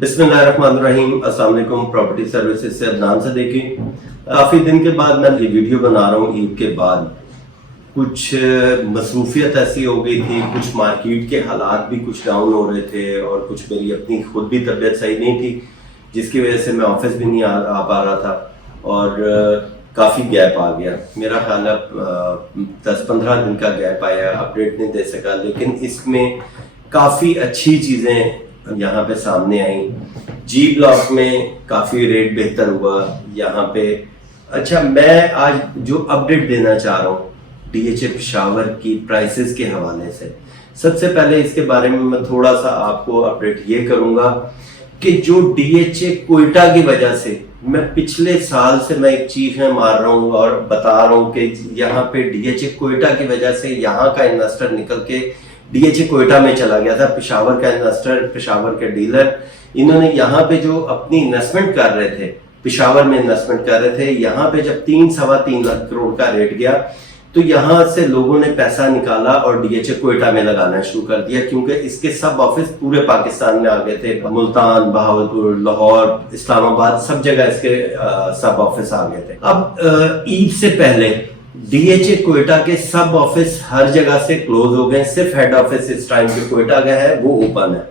बिस्मिल्लाहिर्रहमानिर्रहीम। अस्सलाम वालेकुम। प्रॉपर्टी सर्विसेज से अदनान से देखिए, काफ़ी दिन के बाद मैं ये वीडियो बना रहा हूँ। ईद के बाद कुछ मसरूफियत ऐसी हो गई थी, कुछ मार्केट के हालात भी कुछ डाउन हो रहे थे और कुछ मेरी अपनी खुद भी तबीयत सही नहीं थी, जिसकी वजह से मैं ऑफिस भी नहीं आ पा रहा था और काफ़ी गैप आ गया। मेरा ख्याल है 10-15 दिन का गैप आया, अपडेट नहीं दे सका, लेकिन इसमें काफ़ी अच्छी चीज़ें यहाँ पे सामने आई। जी ब्लॉक में काफ़ी रेट बेहतर हुआ यहाँ पे। अच्छा, मैं आज जो अपडेट देना चाह रहा हूँ DHA पेशावर की प्राइसेस के हवाले से, सबसे पहले इसके बारे में मैं थोड़ा सा आपको अपडेट ये करूँगा कि जो DHA कोयटा की वजह से मैं पिछले साल से मैं एक चीखें मार रहा हूँ और बता रहा हूँ कि यहाँ पे DHA कोयटा की वजह से यहाँ का इन्वेस्टर निकल के DHA कोयटा में चला गया था। पेशावर का इन्वेस्टर, पेशावर के डीलर, इन्होंने यहाँ पे जो अपनी इन्वेस्टमेंट कर रहे थे, पेशावर में इन्वेस्टमेंट कर रहे थे, यहाँ पे जब 3-3.25 लाख करोड़ का रेट गया तो यहाँ से लोगों ने पैसा निकाला और DHA कोयटा में लगाना शुरू कर दिया, क्योंकि इसके सब ऑफिस पूरे पाकिस्तान में आ गए थे। मुल्तान, बहावलपुर, लाहौर, इस्लामाबाद, सब जगह इसके सब ऑफिस आ गए थे। अब ईद से पहले DHA कोयटा के सब ऑफिस हर जगह से क्लोज हो गए, सिर्फ हेड ऑफिस इस टाइम पे कोयटा का है, वो ओपन है,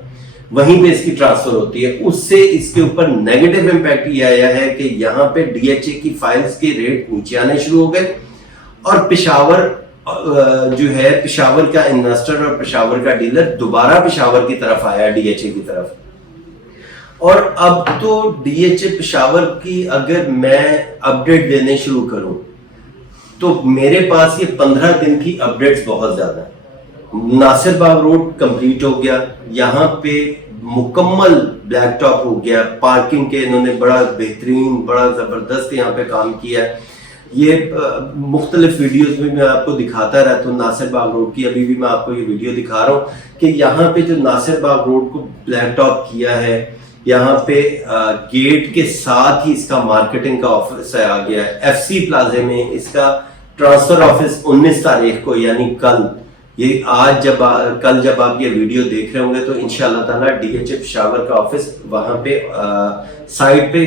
वहीं पे इसकी ट्रांसफर होती है। उससे इसके ऊपर नेगेटिव इम्पैक्ट ये आया है कि यहाँ पे DHA की फाइल्स के रेट नीचे आने शुरू हो गए और पेशावर जो है, पेशावर का इन्वेस्टर और पेशावर का डीलर दोबारा पेशावर की तरफ आया, DHA की तरफ। और अब तो DHA पेशावर की अगर मैं अपडेट देने शुरू करूं तो मेरे पास ये 15 दिन की अपडेट्स बहुत ज्यादा है। नासिर बाग रोड कंप्लीट हो गया, यहाँ पे मुकम्मल ब्लैक टॉप हो गया, पार्किंग के इन्होंने बड़ा बेहतरीन, बड़ा जबरदस्त यहाँ पे काम किया है। ये मुख्तलिफ वीडियोस में मैं आपको दिखाता रहता हूँ नासिर बाग रोड की। अभी भी मैं आपको ये वीडियो दिखा रहा हूँ कि यहाँ पे जो नासिर बाग रोड को ब्लैक टॉप किया है, यहाँ पे गेट के साथ ही इसका मार्केटिंग का ऑफिस आ गया है। FC प्लाजे में इसका ट्रांसफर ऑफिस 19 तारीख को, यानी कल, ये आज कल जब आप ये वीडियो देख रहे होंगे तो इंशाअल्लाह ताला DHA पेशावर का ऑफिस वहां पे साइड पे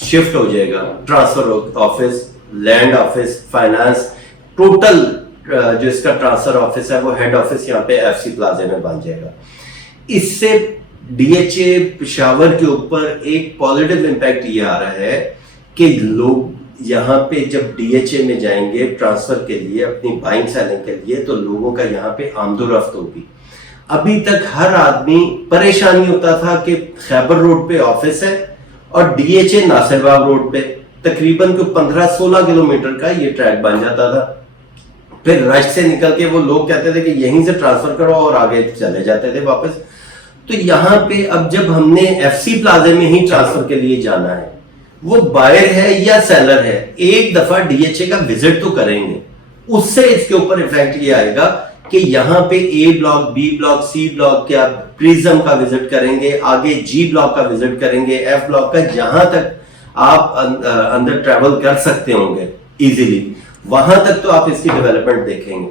शिफ्ट हो जाएगा। Transfer office, land office, finance, total जो इसका ट्रांसफर ऑफिस है वो हेड ऑफिस यहाँ पे FC प्लाजे में बन जाएगा। इससे DHA पेशावर के ऊपर एक पॉजिटिव इम्पैक्ट ये आ रहा है कि लोग यहाँ पे जब DHA में जाएंगे ट्रांसफर के लिए, अपनी बाइंग सेलिंग के लिए, तो लोगों का यहाँ पे आमदोरफ्त होगी। अभी तक हर आदमी परेशानी होता था कि खैबर रोड पे ऑफिस है और DHA नासिर बाग रोड पे, तकरीबन 15-16 किलोमीटर का ये ट्रैक बन जाता था। फिर रश से निकल के वो लोग कहते थे कि यहीं से ट्रांसफर करो और आगे चले जाते थे वापस। तो यहाँ पे अब जब हमने FC प्लाजे में ही ट्रांसफर के लिए जाना है, वो बायर है या सेलर है, एक दफा DHA का विजिट तो करेंगे। उससे इसके ऊपर इफेक्ट ये आएगा कि यहाँ पे A block, B block, C block, क्या प्रिज्म का विजिट करेंगे, आगे G ब्लॉक का विजिट करेंगे, F ब्लॉक का, जहां तक आप अंदर ट्रेवल कर सकते होंगे इजीली, वहां तक तो आप इसकी डेवलपमेंट देखेंगे।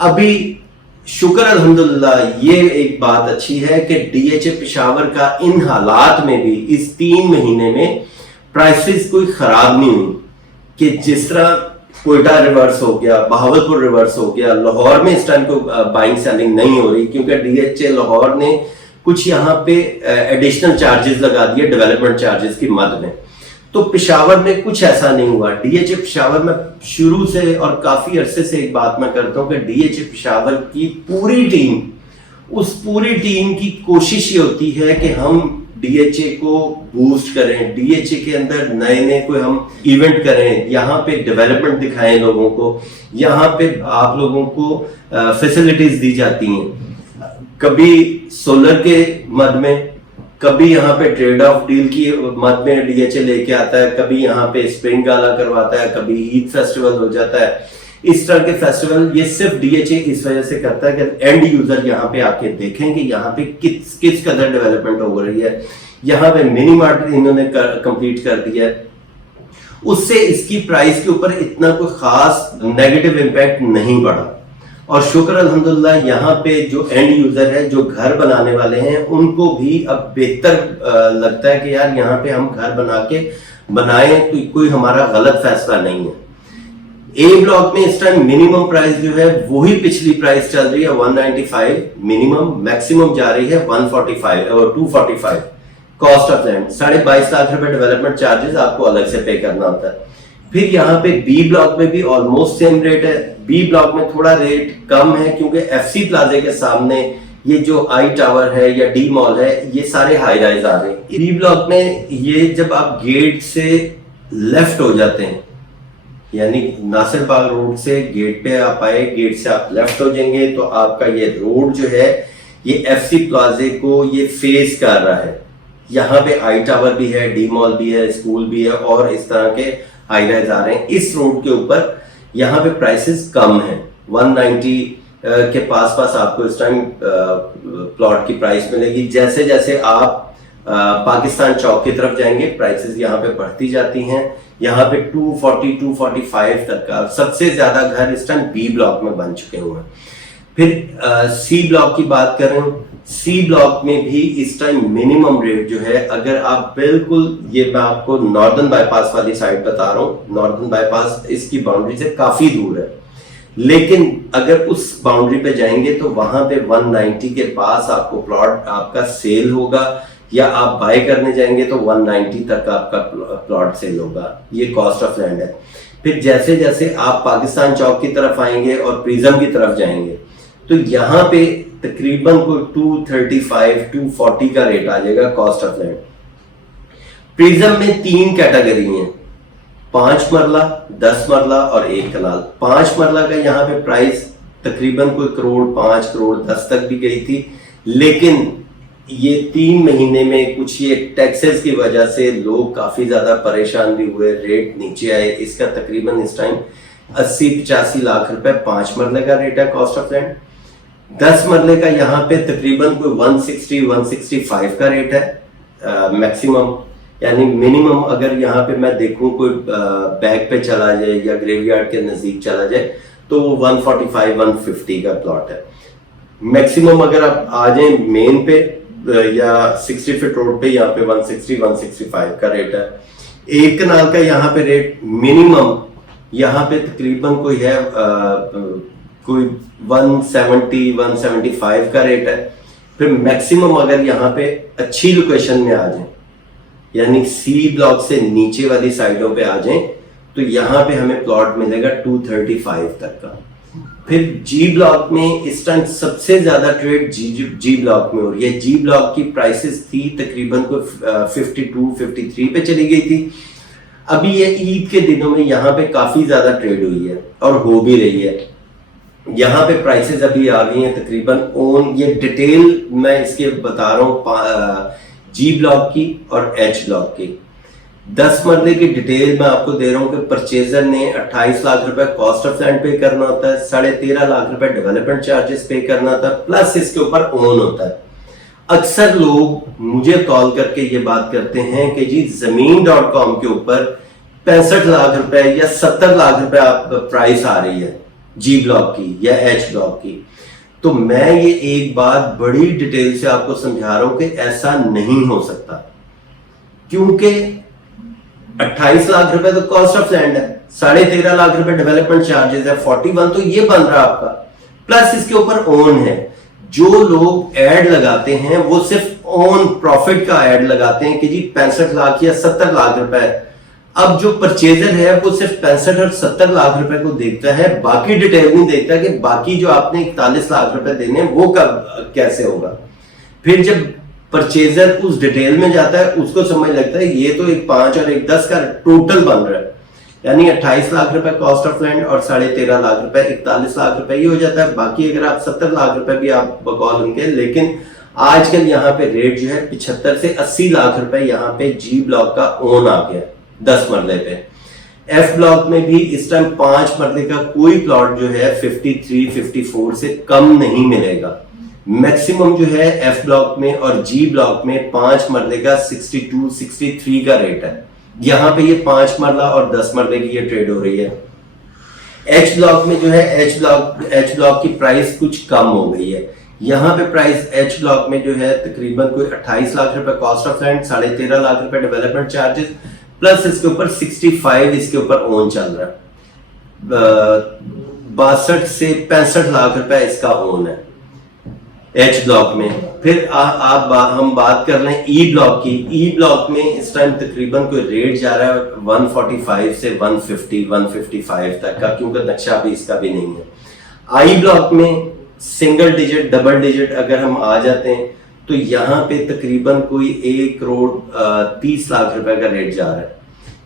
अभी शुक्र अल्हम्दुलिल्लाह ये एक बात अच्छी है कि DHA पेशावर का इन हालात में भी इस 3 महीने में प्राइसेस कोई खराब नहीं हुई, कि जिस तरह कोयटा रिवर्स हो गया, बहावलपुर रिवर्स हो गया, लाहौर में इस टाइम को बाइंग सेलिंग नहीं हो रही, क्योंकि DHA लाहौर ने कुछ यहाँ पे एडिशनल चार्जेस लगा दिए डेवलपमेंट चार्जेस की मद में। तो पेशावर में कुछ ऐसा नहीं हुआ। DHA पेशावर में शुरू से और काफी अरसे से एक बात मैं करता हूँ कि DHA पेशावर की पूरी टीम, उस पूरी टीम की कोशिश ये होती है कि हम DHA को बूस्ट करें, DHA के अंदर नए नए कोई हम इवेंट करें, यहाँ पे डेवलपमेंट दिखाएं लोगों को, यहाँ पे आप लोगों को फैसिलिटीज दी जाती हैं, कभी सोलर के मद में, कभी यहाँ पे ट्रेड ऑफ डील की मद में DHA लेके आता है, कभी यहाँ पे स्प्रिंग गाला करवाता है, कभी ईद फेस्टिवल हो जाता है। इस तरह के फेस्टिवल ये सिर्फ DHA इस वजह से करता है कि एंड यूजर यहाँ पे आके देखें कि यहाँ पे किस कदर डेवलपमेंट हो रही है। यहाँ पे मिनी मार्ट इन्होंने कंप्लीट कर दिया है, उससे इसकी प्राइस के ऊपर इतना कोई खास नेगेटिव इम्पैक्ट नहीं पड़ा। और शुक्र अल्हम्दुलिल्लाह यहाँ पे जो एंड यूजर है, जो घर बनाने वाले हैं, उनको भी अब बेहतर लगता है कि यार यहाँ पे हम घर बनाएं तो कोई हमारा गलत फैसला नहीं है। ए ब्लॉक में इस टाइम मिनिमम प्राइस जो है वही पिछली प्राइस चल रही है 195 मिनिमम, मैक्सिमम जा रही है 145 और 245। कॉस्ट ऑफ लैंड 22.5 लाख रुपए डेवलपमेंट चार्जेस आपको अलग से पे करना होता है। फिर यहाँ पे बी ब्लॉक में भी ऑलमोस्ट सेम रेट है। बी ब्लॉक में थोड़ा रेट कम है क्योंकि एफसी प्लाजा के सामने ये जो आई टावर है या डी मॉल है, ये सारे हाई राइज आ रहे हैं। बी ब्लॉक में ये जब आप गेट से लेफ्ट हो जाते हैं, यानी नासिर बाग रोड से गेट पे आप आए, गेट से आप लेफ्ट हो जाएंगे तो आपका ये रोड जो है ये एफसी प्लाजे को ये फेस कर रहा है। यहाँ पे आई टावर भी है, डी मॉल भी है, स्कूल भी है और इस तरह के हाई राइज आ रहे हैं। इस रोड के ऊपर यहाँ पे प्राइसेस कम है, 190 के पास आपको इस टाइम प्लॉट की प्राइस मिलेगी। जैसे जैसे आप पाकिस्तान चौक की तरफ जाएंगे प्राइसेस यहाँ पे बढ़ती जाती हैं। यहाँ पे 240 245 तक का सबसे ज्यादा घर इस टाइम बी ब्लॉक में बन चुके हुए हैं। फिर सी ब्लॉक की बात करें, सी ब्लॉक में भी इस टाइम मिनिमम रेट जो है, अगर आप बिल्कुल, ये मैं आपको नॉर्दर्न बाईपास वाली साइड बता रहा हूँ, नॉर्दर्न बाईपास इसकी बाउंड्री से काफी दूर है, लेकिन अगर उस बाउंड्री पे जाएंगे तो वहां पे 190 के पास आपको प्लॉट आपका सेल होगा, या आप बाय करने जाएंगे तो 190 तक आपका प्लॉट सेल होगा। ये कॉस्ट ऑफ लैंड है। फिर जैसे जैसे आप पाकिस्तान चौक की तरफ आएंगे और प्रिज्म की तरफ जाएंगे तो यहाँ पे तकरीबन को 235 240 का रेट आ जाएगा कॉस्ट ऑफ लैंड। प्रिज्म में 3 कैटेगरी हैं, 5 मरला, 10 मरला और 1 कनाल। 5 मरला का यहाँ पे प्राइस तकरीबन कोई करोड़ 5 करोड़ 10 तक भी गई थी, लेकिन ये 3 महीने में कुछ ये टैक्सेस की वजह से लोग काफी ज्यादा परेशान भी हुए, रेट नीचे आए। इसका तकरीबन इस टाइम 80-85 लाख रुपए 5 मरले का रेट है कॉस्ट ऑफ लैंड। 10 मरले का यहाँ पे तकरीबन कोई 160-165 का रेट है मैक्सिमम, यानी मिनिमम अगर यहाँ पे मैं देखूं कोई बैग पे चला जाए या ग्रेवयार्ड के नजदीक चला जाए तो 145-150 का प्लॉट है। मैक्सिमम अगर आप आ जाए मेन पे या 60 फीट रोड पे, यहाँ पे 160-165 का रेट है। 1 कनाल का यहाँ पे रेट मिनिमम यहाँ पे तकरीबन कोई है कोई 170-175 का रेट है। फिर मैक्सिमम अगर यहाँ पे अच्छी लोकेशन में आ जाए, यानी सी ब्लॉक से नीचे वाली साइडों पे आ जाए तो यहाँ पे हमें प्लॉट मिलेगा 235 तक का। फिर जी ब्लॉक में इस टाइम सबसे ज्यादा ट्रेड जी ब्लॉक में हो रही है। जी ब्लॉक की प्राइसेस थी तकरीबन को 52-53 पे चली गई थी। अभी ये ईद के दिनों में यहाँ पे काफी ज्यादा ट्रेड हुई है और हो भी रही है। यहाँ पे प्राइसेस अभी आ गई हैं तकरीबन ऑन, ये डिटेल मैं इसके बता रहा हूँ जी ब्लॉक की और एच ब्लॉक की। 10 मरले की डिटेल मैं आपको दे रहा हूँ कि परचेजर ने 28 लाख रुपए कॉस्ट ऑफ लैंड पे करना होता है, 13.5 लाख रुपए डेवलपमेंट चार्जेस पे करना होता है, प्लस इसके ऊपर ओन होता है। अक्सर लोग मुझे कॉल करके ये बात करते हैं कि जी Zameen.com के ऊपर 65 लाख रुपए या 70 लाख रुपए आप प्राइस आ रही है जी ब्लॉक की या एच ब्लॉक की। तो मैं ये एक बात बड़ी डिटेल से आपको समझा रहा हूं कि ऐसा नहीं हो सकता, क्योंकि 28 लाख रुपए तो कॉस्ट ऑफ लैंड है, 13.5 लाख रुपए डेवलपमेंट चार्जेस है, 41 तो ये बन रहा आपका, प्लस इसके ऊपर ओन है। जो लोग एड लगाते हैं वो सिर्फ ऑन प्रॉफिट का एड लगाते हैं कि जी 65 लाख या 70 लाख रुपए। अब जो परचेजर है वो सिर्फ 65 और 70 लाख रुपए को देखता है, बाकी डिटेल नहीं देखता कि बाकी जो आपने 41 लाख रुपए देने वो कब कैसे होगा। फिर जब परचेजर उस डिटेल में जाता है उसको समझ लगता है ये तो एक 5 और एक 10 का टोटल बन रहा है, यानी 28 लाख रुपए कॉस्ट ऑफ लैंड और 13.5 लाख रुपए 41 लाख रुपए ही हो जाता है। बाकी अगर आप 70 लाख रुपए भी आप बकौल उनके, लेकिन आजकल यहाँ पे रेट जो है 75 से 80 लाख रुपए यहाँ पे जी ब्लॉक का ओन आ गया 10 मरले पे। एफ ब्लॉक में भी इस टाइम 5 मरले का कोई प्लॉट जो है 53-54 से कम नहीं मिलेगा। मैक्सिमम जो है एफ ब्लॉक में और जी ब्लॉक में 5 मरले का 62-63 का रेट है। यहाँ पे ये 5 मरला और 10 मरले की ये ट्रेड हो रही है। ایچ بلاک میں جو ہے ایچ بلاک کی پرائس کچھ کم ہو گئی ہے. یہاں پہ پرائس ایچ بلاک میں جو ہے تقریباً کوئی 28 لاکھ روپے کاسٹ آف لینڈ، 13.5 لاکھ روپے ڈیولپمنٹ چارجز، پلس اس کے اوپر 65 اس کے اوپر اون چل رہا ہے. 62 سے 65 لاکھ روپے اس کا اون ہے ایچ بلاک میں. پھر ہم بات کر لیں ای بلاک کی. ای بلاک میں اس ٹائم تقریباً کوئی ریٹ جا رہا ہے 145 سے 155 تک کا، کیونکہ نقشہ بھی اس کا بھی نہیں ہے. آئی بلاک میں سنگل ڈیجٹ ڈبل ڈیجٹ اگر ہم آ جاتے ہیں تو یہاں پہ تقریباً کوئی 1 کروڑ 30 لاکھ روپے کا ریٹ جا رہا ہے.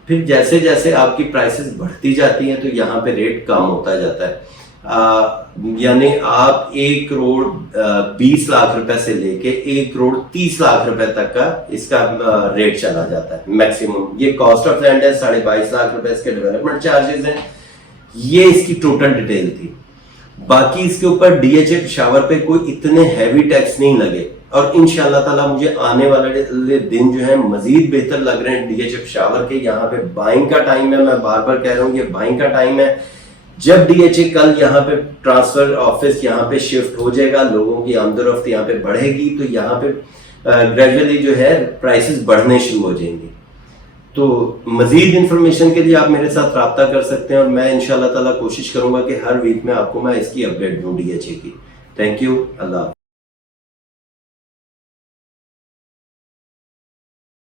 پھر جیسے جیسے آپ کی پرائسز بڑھتی جاتی ہیں تو یہاں پہ ریٹ کم ہوتا جاتا ہے. یعنی آپ 1 کروڑ 20 لاکھ روپے سے لے کے 1 کروڑ 30 لاکھ روپے تک کا اس کا ریٹ چلا جاتا ہے میکسیمم. یہ کاسٹ آف لینڈ ہے، 22.5 لاکھ روپے اس کے ڈیولپمنٹ چارجز ہیں. یہ اس کی ٹوٹل ڈیٹیل تھی. باقی اس کے اوپر ڈی ایچ اے پشاور پہ کوئی اتنے ہیوی ٹیکس نہیں لگے، اور انشاءاللہ تعالیٰ مجھے آنے والے دن جو ہے مزید بہتر لگ رہے ہیں ڈی ایچ اے پشاور کے. یہاں پہ بائنگ کا ٹائم ہے، میں بار بار کہہ رہا ہوں یہ بائنگ کا ٹائم ہے. جب ڈی ایچ اے کل یہاں پہ ٹرانسفر آفس یہاں پہ شفٹ ہو جائے گا، لوگوں کی آمد و رفت یہاں پہ بڑھے گی، تو یہاں پہ گریجولی جو ہے پرائسز بڑھنے شروع ہو جائیں گے. تو مزید انفارمیشن کے لیے آپ میرے ساتھ رابطہ کر سکتے ہیں، اور میں انشاءاللہ تعالیٰ کوشش کروں گا کہ ہر ویک میں آپ کو میں اس کی اپڈیٹ دوں ڈی ایچ اے کی. Thank you. اللہ